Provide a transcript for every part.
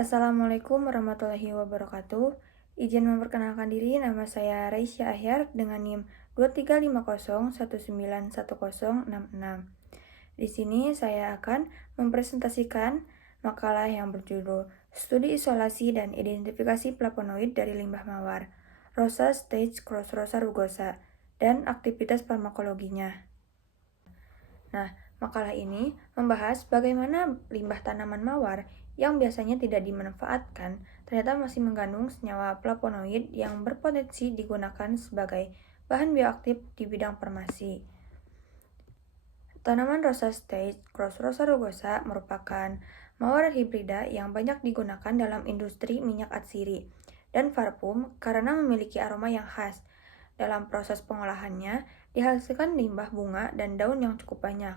Assalamualaikum warahmatullahi wabarakatuh. Izin memperkenalkan diri, nama saya Raisya Ahyar dengan NIM 2350191066. Di sini saya akan mempresentasikan makalah yang berjudul Studi Isolasi dan Identifikasi Flavonoid dari Limbah Mawar, Rosa stage Cross-Rosa rugosa, dan aktivitas farmakologinya. Nah, makalah ini membahas bagaimana limbah tanaman mawar yang biasanya tidak dimanfaatkan ternyata masih mengandung senyawa flavonoid yang berpotensi digunakan sebagai bahan bioaktif di bidang farmasi. Tanaman Rosa stage Cross-Rosa rugosa merupakan mawar hibrida yang banyak digunakan dalam industri minyak atsiri dan parfum karena memiliki aroma yang khas. Dalam proses pengolahannya, dihasilkan limbah bunga dan daun yang cukup banyak.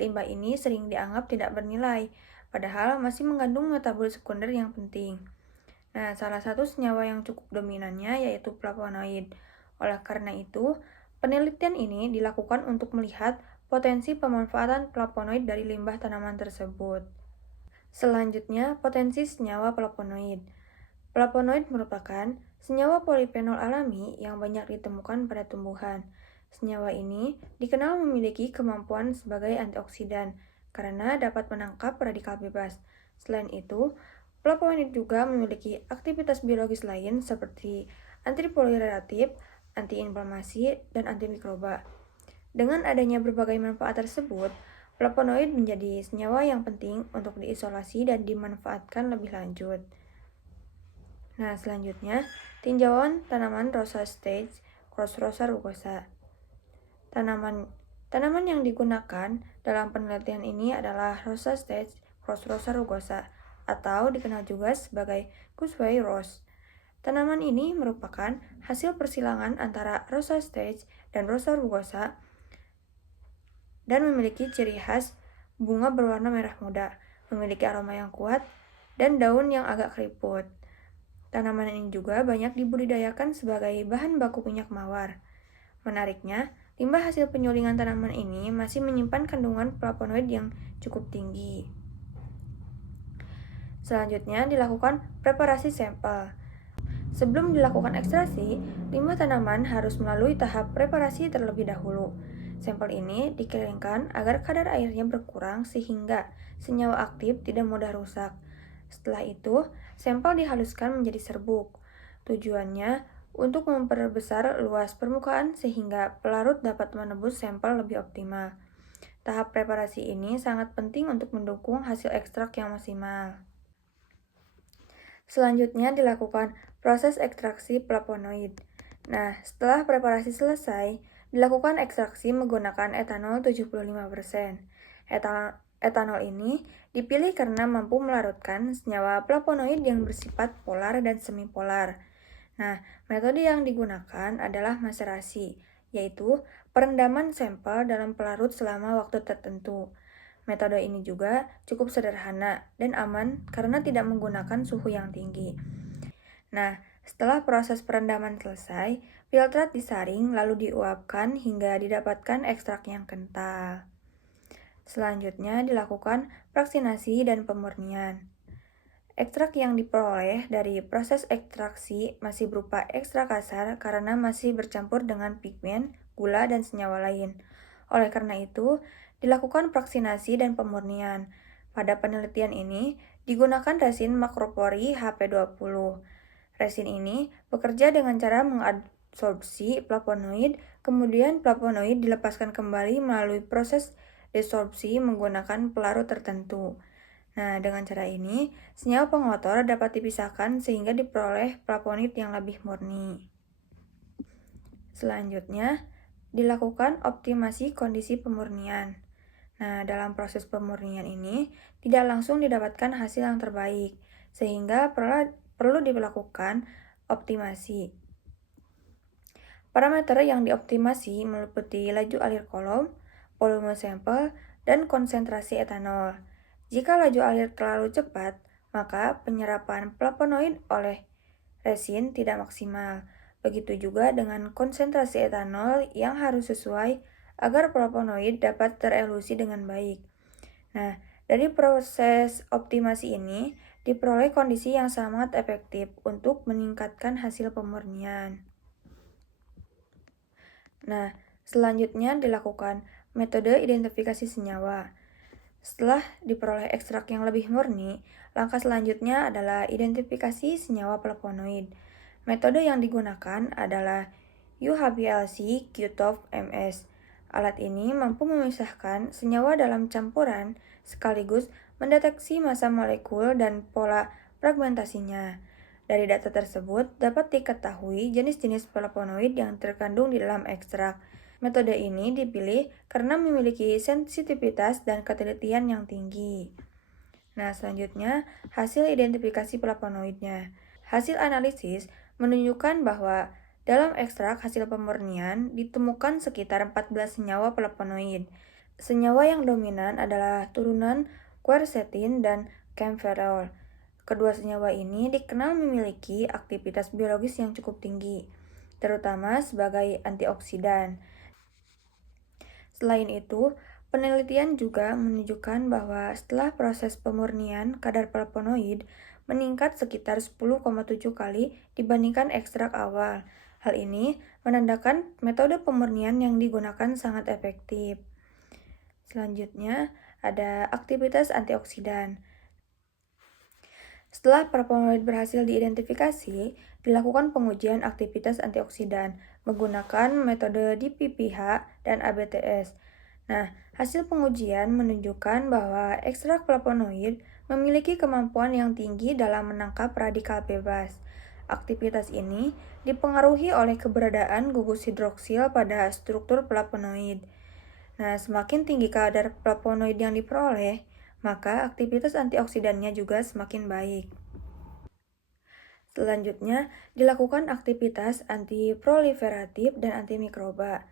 Limbah ini sering dianggap tidak bernilai, padahal masih mengandung metabolit sekunder yang penting. Nah, salah satu senyawa yang cukup dominannya yaitu flavonoid. Oleh karena itu, penelitian ini dilakukan untuk melihat potensi pemanfaatan flavonoid dari limbah tanaman tersebut. Selanjutnya, potensi senyawa flavonoid. Flavonoid merupakan senyawa polifenol alami yang banyak ditemukan pada tumbuhan. Senyawa ini dikenal memiliki kemampuan sebagai antioksidan karena dapat menangkap radikal bebas. Selain itu, flavonoid juga memiliki aktivitas biologis lain seperti antipoliratif, antiinflamasi, dan antimikroba. Dengan adanya berbagai manfaat tersebut, flavonoid menjadi senyawa yang penting untuk diisolasi dan dimanfaatkan lebih lanjut. Nah, selanjutnya, tinjauan tanaman Rosa stage Cross-Rosa rugosa. Tanaman yang digunakan dalam penelitian ini adalah Rosa stage Cross-Rosa rugosa atau dikenal juga sebagai Gooseberry Rose. Tanaman ini merupakan hasil persilangan antara Rosa stage dan Rosa rugosa dan memiliki ciri khas bunga berwarna merah muda, memiliki aroma yang kuat, dan daun yang agak keriput. Tanaman ini juga banyak dibudidayakan sebagai bahan baku minyak mawar. Menariknya, limbah hasil penyulingan tanaman ini masih menyimpan kandungan flavonoid yang cukup tinggi. Selanjutnya dilakukan preparasi sampel. Sebelum dilakukan ekstraksi, limbah tanaman harus melalui tahap preparasi terlebih dahulu. Sampel ini dikeringkan agar kadar airnya berkurang sehingga senyawa aktif tidak mudah rusak. Setelah itu, sampel dihaluskan menjadi serbuk. Tujuannya untuk memperbesar luas permukaan sehingga pelarut dapat menembus sampel lebih optimal. Tahap preparasi ini sangat penting untuk mendukung hasil ekstrak yang maksimal. Selanjutnya dilakukan proses ekstraksi flavonoid. Nah, setelah preparasi selesai, dilakukan ekstraksi menggunakan etanol 75%. Etanol ini dipilih karena mampu melarutkan senyawa flavonoid yang bersifat polar dan semipolar. Nah, metode yang digunakan adalah maserasi, yaitu perendaman sampel dalam pelarut selama waktu tertentu. Metode ini juga cukup sederhana dan aman karena tidak menggunakan suhu yang tinggi. Nah, setelah proses perendaman selesai, filtrat disaring lalu diuapkan hingga didapatkan ekstrak yang kental. Selanjutnya dilakukan fraksinasi dan pemurnian. Ekstrak yang diperoleh dari proses ekstraksi masih berupa ekstrak kasar karena masih bercampur dengan pigmen, gula, dan senyawa lain. Oleh karena itu, dilakukan fraksinasi dan pemurnian. Pada penelitian ini, digunakan resin makropori HP20. Resin ini bekerja dengan cara mengadsorpsi flavonoid, kemudian flavonoid dilepaskan kembali melalui proses desorpsi menggunakan pelarut tertentu. Nah, dengan cara ini, senyawa pengotor dapat dipisahkan sehingga diperoleh flavonoid yang lebih murni. Selanjutnya, dilakukan optimasi kondisi pemurnian. Nah, dalam proses pemurnian ini, tidak langsung didapatkan hasil yang terbaik, sehingga perlu dilakukan optimasi. Parameter yang dioptimasi meliputi laju alir kolom, volume sampel, dan konsentrasi etanol. Jika laju alir terlalu cepat, maka penyerapan flavonoid oleh resin tidak maksimal. Begitu juga dengan konsentrasi etanol yang harus sesuai agar flavonoid dapat terelusi dengan baik. Nah, dari proses optimasi ini diperoleh kondisi yang sangat efektif untuk meningkatkan hasil pemurnian. Nah, selanjutnya dilakukan metode identifikasi senyawa. Setelah diperoleh ekstrak yang lebih murni, langkah selanjutnya adalah identifikasi senyawa flavonoid. Metode yang digunakan adalah UHPLC Q-TOF-MS. Alat ini mampu memisahkan senyawa dalam campuran sekaligus mendeteksi massa molekul dan pola fragmentasinya. Dari data tersebut dapat diketahui jenis-jenis flavonoid yang terkandung di dalam ekstrak. Metode ini dipilih karena memiliki sensitivitas dan ketelitian yang tinggi. Nah, selanjutnya hasil identifikasi flavonoidnya. Hasil analisis menunjukkan bahwa dalam ekstrak hasil pemurnian ditemukan sekitar 14 senyawa flavonoid. Senyawa yang dominan adalah turunan quercetin dan camphorol. Kedua senyawa ini dikenal memiliki aktivitas biologis yang cukup tinggi, terutama sebagai antioksidan. Selain itu, penelitian juga menunjukkan bahwa setelah proses pemurnian, kadar flavonoid meningkat sekitar 10,7 kali dibandingkan ekstrak awal. Hal ini menandakan metode pemurnian yang digunakan sangat efektif. Selanjutnya, ada aktivitas antioksidan. Setelah flavonoid berhasil diidentifikasi, dilakukan pengujian aktivitas antioksidan menggunakan metode DPPH dan ABTS. Nah, hasil pengujian menunjukkan bahwa ekstrak flavonoid memiliki kemampuan yang tinggi dalam menangkap radikal bebas. Aktivitas ini dipengaruhi oleh keberadaan gugus hidroksil pada struktur flavonoid. Nah, semakin tinggi kadar flavonoid yang diperoleh, maka aktivitas antioksidannya juga semakin baik. Selanjutnya, dilakukan aktivitas antiproliferatif dan antimikroba.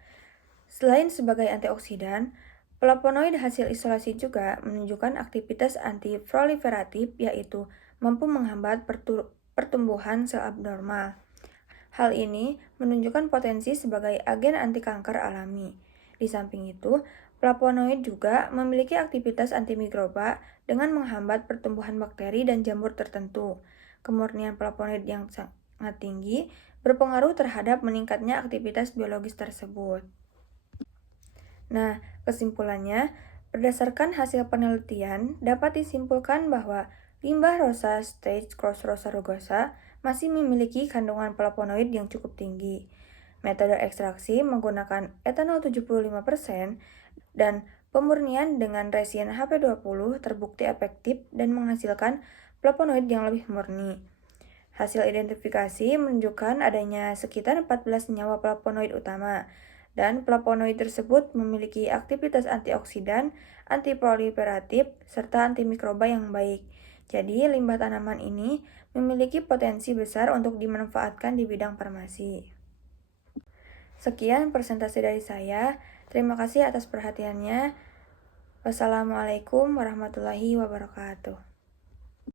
Selain sebagai antioksidan, flavonoid hasil isolasi juga menunjukkan aktivitas antiproliferatif, yaitu mampu menghambat pertumbuhan sel abnormal. Hal ini menunjukkan potensi sebagai agen anti kanker alami. Di samping itu, flavonoid juga memiliki aktivitas antimikroba dengan menghambat pertumbuhan bakteri dan jamur tertentu. Kemurnian flavonoid yang sangat tinggi berpengaruh terhadap meningkatnya aktivitas biologis tersebut. Nah, kesimpulannya, berdasarkan hasil penelitian, dapat disimpulkan bahwa limbah rosa stage cross rosa rugosa masih memiliki kandungan flavonoid yang cukup tinggi. Metode ekstraksi menggunakan etanol 75% dan pemurnian dengan resin HP20 terbukti efektif dan menghasilkan flavonoid yang lebih murni. Hasil identifikasi menunjukkan adanya sekitar 14 senyawa flavonoid utama, dan flavonoid tersebut memiliki aktivitas antioksidan, antiproliferatif, serta antimikroba yang baik. Jadi, limbah tanaman ini memiliki potensi besar untuk dimanfaatkan di bidang farmasi. Sekian presentasi dari saya. Terima kasih atas perhatiannya. Wassalamualaikum warahmatullahi wabarakatuh.